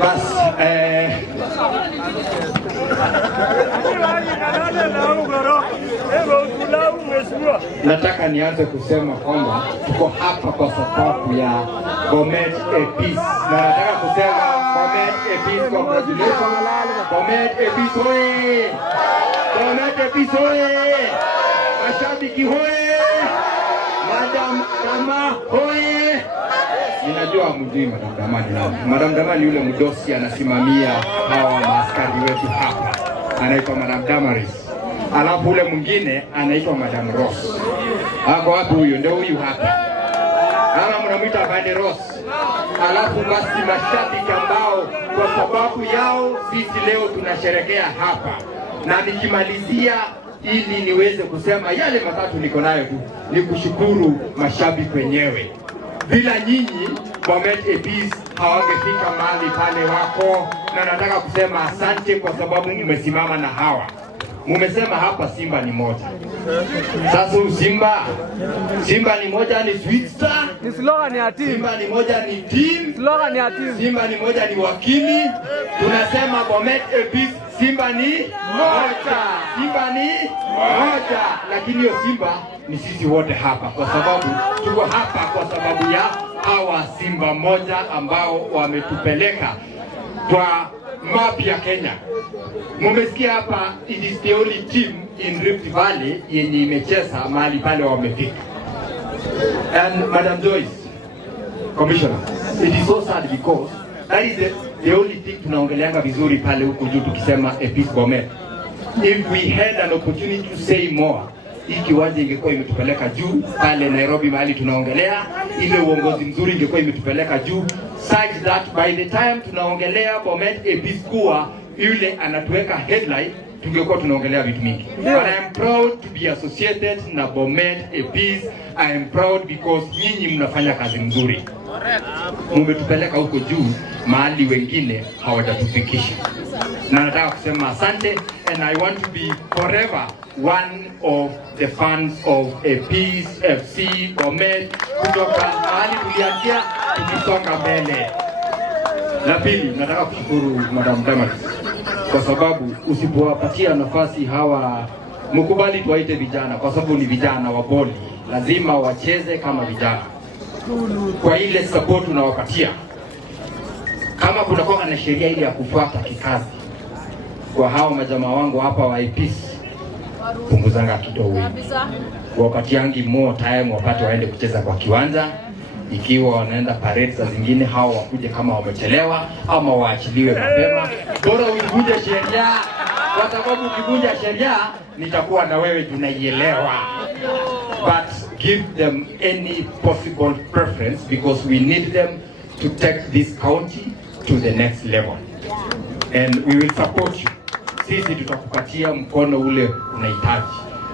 Bas, nataka nianze kusema kwamba tuko hapa kwa sababu ya Bomet a Peace. Na nataka kusema Bomet a Peace, congratulations. Bomet a Peace hoye! Bomet a Peace hoye! Mashabiki hoye! Madam Dama hoye! Ninajua mjui Madam Dama ni nani. Madam Dama ni yule mdosi anasimamia hawa maaskari wetu hapa. Anaitwa Madam Damaris. Alafu ule mwingine anaitwa Madam Ross. Ako wapi huyo? Ndio huyu hapa. Ama mnamuita Bande Ross. Alafu basi mashabiki ambao kwa sababu yao sisi leo tunasherehekea hapa. Na nikimalizia ili niweze kusema yale matatu niko nayo tu, ni kushukuru mashabiki wenyewe. Bila nyinyi Bomet a Peace hawangefika mahali pale wako, na nataka kusema asante kwa sababu mmesimama na hawa. Mumesema hapa Simba ni moja. Sasa Simba ni moja ni Sweet Star. Ni slogan ya team. Simba ni moja ni team. Slogan ya team. Simba ni moja ni wakili. Tunasema Bomet a Peace, Simba ni moja. Simba ni moja. Lakini hiyo Simba ni sisi wote hapa, kwa sababu tuko hapa kwa sababu ya hawa Simba moja ambao wametupeleka kwa map ya Kenya. Mumesikia hapa, it is the only team in Rift Valley yenye imecheza mahali pale wamefika. And Madam Joyce, Commissioner, it is so sad because that is the only thing tunaongeleanga vizuri pale huko juu tukisema a Peace Bomet. If we had an opportunity to say more, hii kiwanja ingekuwa imetupeleka juu pale Nairobi mahali tunaongelea, ile uongozi mzuri ingekuwa imetupeleka juu, such that by the time tunaongelea Bomet a Peace kuwa yule anatuweka headline, tungekuwa tunaongelea vitu mingi. But I am proud to be associated na Bomet a Peace. I am proud because nyinyi mnafanya kazi nzuri. Mmetupeleka huko juu mahali wengine hawajatufikisha. Na nataka kusema asante, and I want to be forever one of the fans of a Peace FC Bomet, kutoka mahali tulianzia tukisonga mbele. La pili, nataka kushukuru Madam Damaris kwa sababu usipowapatia nafasi hawa, mkubali tuwaite vijana kwa sababu ni vijana wa boli, lazima wacheze kama vijana. Kwa ile support unawapatia, kama kunakuwa na sheria ile ya kufuata kikazi kwa hao majamaa wangu hapa wa Peace, punguzanga kidogo, wapatiangi more time wapate waende kucheza kwa kiwanja. Ikiwa wanaenda parade za zingine, hao wakuje kama wamechelewa ama waachiliwe mapema. Bora uivunje sheria, kwa sababu ukivunja sheria nitakuwa na wewe tunaielewa. But give them any possible preference because we need them to take this county to the next level. And we will support you. Sisi tutakupatia mkono ule unahitaji.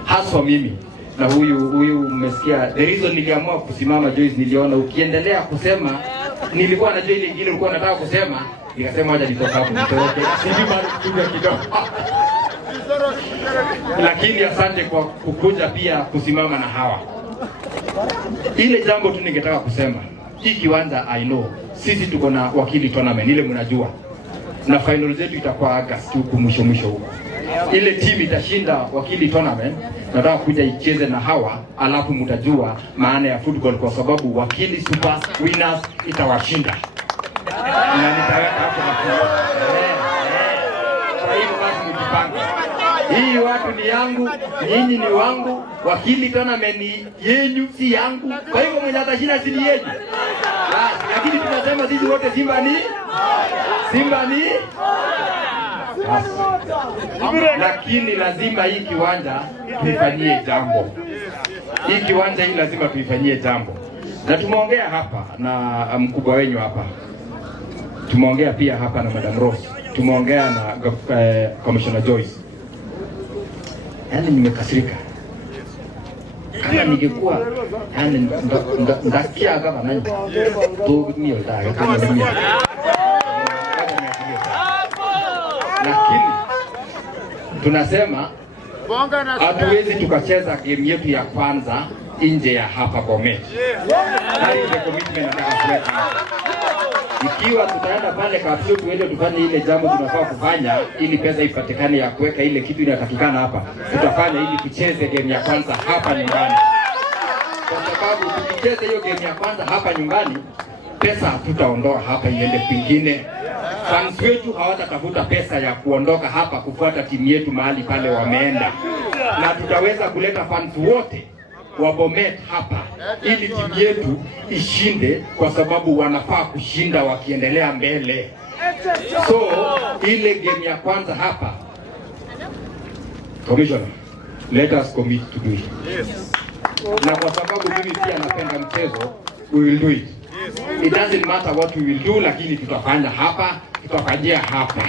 Haswa mimi na huyu mmesikia the reason niliamua kusimama Joyce, niliona ukiendelea kusema, nilikuwa najua ile nyingine ulikuwa unataka kusema, nikasema wacha nitoka hapo nitoroke, sijui bado kuja kidogo. Lakini asante kwa kukuja pia kusimama na hawa. Ile jambo tu ningetaka kusema, hii kiwanja I know sisi tuko na wakili tournament ile mnajua, na final zetu itakuwa August huko mwisho huko. Ile team itashinda wakili tournament, nataka kuja icheze na hawa, alafu mtajua maana ya football, kwa sababu wakili super winners itawashinda. Na nitaweka hapo na kwa hiyo basi mjipange. Hii watu ni yangu, nyinyi ni wangu, wakili tournament ni yenu si yangu. Kwa hiyo mwenye atashinda si yenu. Lakini tunasema sisi wote Simba ni lakini lazima hii kiwanja tuifanyie jambo. Hii kiwanja hii lazima tuifanyie jambo. Na tumeongea hapa na mkubwa wenyu hapa. Tumeongea pia hapa na Madam Ross. Tumeongea na Commissioner Joyce. Yaani nimekasirika. Kama ningekuwa yaani ndakia kama nani. Tu mio dai kama mimi. Lakini tunasema hatuwezi tukacheza game yetu ya kwanza nje ya hapa Bomet. Hii ndio commitment nataka kuleta. ikiwa tutaenda pale kapsule tuende tufanye ile jambo tunafaa kufanya ili pesa ipatikane ya kuweka ile kitu inatakikana hapa, tutafanya ili tucheze game ya kwanza hapa nyumbani, kwa sababu tukicheza hiyo game ya kwanza hapa nyumbani, pesa tutaondoa hapa iende kwingine. Fans wetu hawatatafuta pesa ya kuondoka hapa kufuata timu yetu mahali pale wameenda, na tutaweza kuleta fans wote wa Bomet hapa ili timu yetu ishinde, kwa sababu wanafaa kushinda wakiendelea mbele. So ile game ya kwanza hapa, Commissioner, let us commit to do it. Na kwa sababu mimi pia napenda mchezo, we will do it. It doesn't matter what we will do, lakini tutafanya hapa, tutafanyia hapa.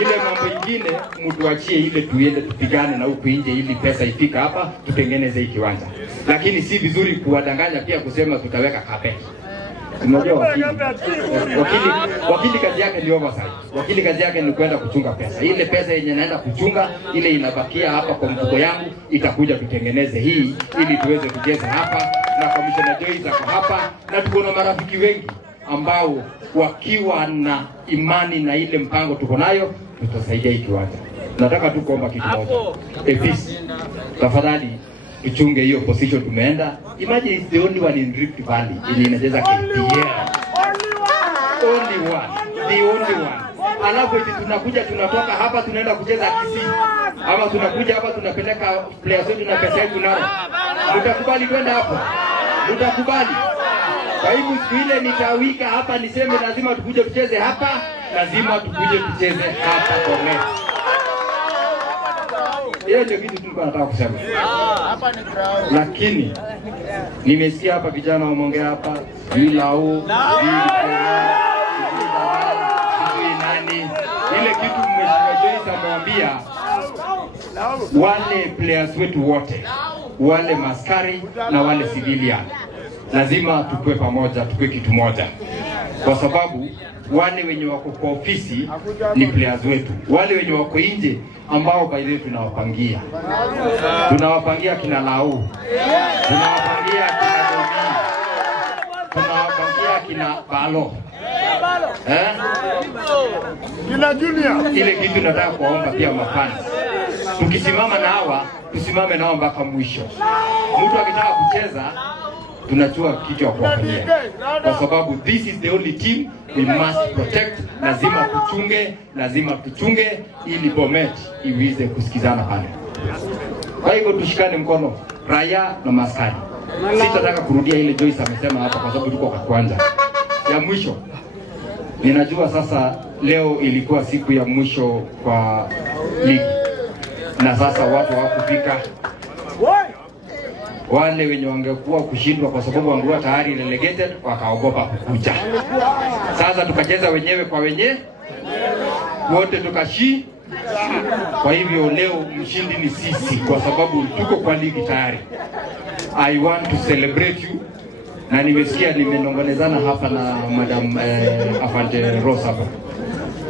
Ile mambo ingine mtuachie ile tuende tupigane na huku nje ili pesa ifika hapa tutengeneze hii kiwanja. Lakini si vizuri kuwadanganya pia kusema tutaweka carpet. Unajua wakili kazi yake ni oversight. Wakili kazi yake ni kwenda kuchunga pesa. Ile pesa yenye naenda kuchunga, ile inabakia hapa kwa mfuko yangu, itakuja tutengeneze hii ili tuweze kucheza hapa, na Commissioner Joyce ako hapa, na tuko na marafiki wengi ambao wakiwa na imani na ile mpango tuko nayo tutasaidia hii kiwanja. Nataka tu kuomba kitu moja. Please, tafadhali tuchunge hiyo position tumeenda. Imagine it's the only one in Rift Valley ili inacheza KPL. Only one. The only one. Alafu eti tunakuja tunatoka hapa tunaenda kucheza Kisii. Ama tunakuja hapa tunapeleka players wetu na pesa yetu nao. Mtakubali kwenda hapo? Mtakubali? Kwa hivyo siku ile nitawika hapa niseme lazima tukuje tucheze hapa, lazima tukuje tucheze hapa Bomet. Hiyo ndio kitu tulikuwa nataka kusema. Hapa ni ground. Lakini nimesikia hapa vijana wameongea hapa bila nani. Ile kitu Mheshimiwa Joyce amemwambia wale players wetu wote, wale maskari na wale civilian, lazima tukue pamoja, tukue kitu moja, kwa sababu wale wenye wako kwa ofisi ni players wetu, wale wenye wako nje ambao by the way tunawapangia kina Lau, tunawapangia kina Domi, tunawapangia kina Balo, kina Junior. Ile kitu nataka kuomba pia mafans, tukisimama na hawa tusimame nao mpaka mwisho. Mtu akitaka kucheza tunachua kitu ya kuangalia, kwa sababu this is the only team we must protect. Lazima tuchunge ili Bomet iweze kusikizana pale. Kwa hivyo tushikane mkono, raia na maskari. Sitataka kurudia ile Joyce amesema hapa, kwa sababu tuko kwa kwanza. Ya mwisho, ninajua sasa leo ilikuwa siku ya mwisho kwa ligi, na sasa watu hawakufika. Wale wenye wangekuwa kushindwa kwa sababu wangekuwa tayari relegated wakaogopa kukuja. Sasa tukacheza wenyewe kwa wenyewe, wote tukashi. Kwa hivyo leo mshindi ni sisi, kwa sababu tuko kwa ligi tayari. I want to celebrate you. Na nimesikia nimenongonezana hapa na Madam Afante Rose hapa.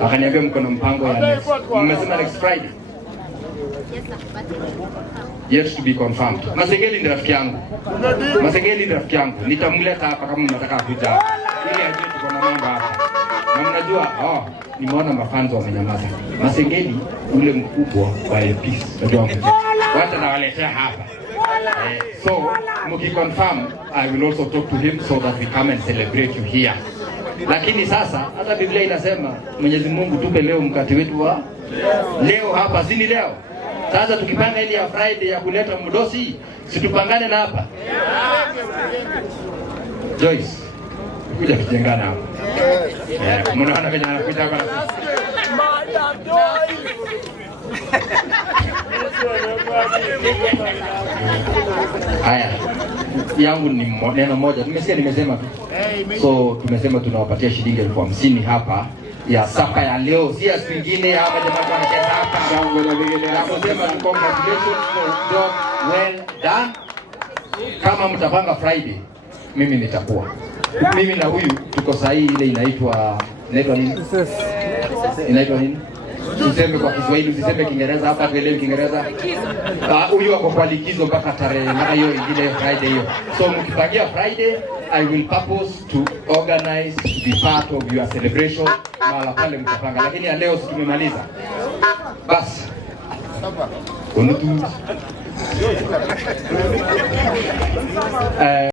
Akaniambia mko na mpango ya next. Mmesema next Friday? Yes, to be confirmed. Masengeli ni rafiki yangu. Nitamleta hapa kama mnataka kuja. Ili ajue tuko na mambo hapa. Na mnajua, nimeona mafanzo wamenyamaza. Masengeli ule mkubwa wa APC. Najua wacha nawaletea hapa. So, mkiconfirm, I will also talk to him so that we come and celebrate you here. Lakini sasa, hata Biblia inasema, Mwenyezi Mungu tupe leo mkate wetu wa leo hapa, si ni leo? Sasa tukipanga ile ya Friday ya kuleta mdosi, situpangane na hapa. Joyce, kuja kijengana hapa. Mnaona vile anakuja hapa. Haya, yangu ni neno moja. Nimesema tu. So tumesema tunawapatia shilingi 50,000 hapa ya sapa ya leo, si ya nyingine hapa jamaa wanacheza hapa. Nasema congratulations for job well done. Kama mtapanga Friday, mimi nitakuwa. Mimi na huyu tuko sahihi, ile inaitwa nini? Tuseme kwa Kiswahili, tuseme Kiingereza hapa, tuelewe Kiingereza. Huyu wako kwa likizo mpaka tarehe hiyo ingine Friday hiyo. So mkipangia Friday, I will purpose to organize the part of your celebration mahala pale mtapanga, lakini ya leo tumemaliza. Basi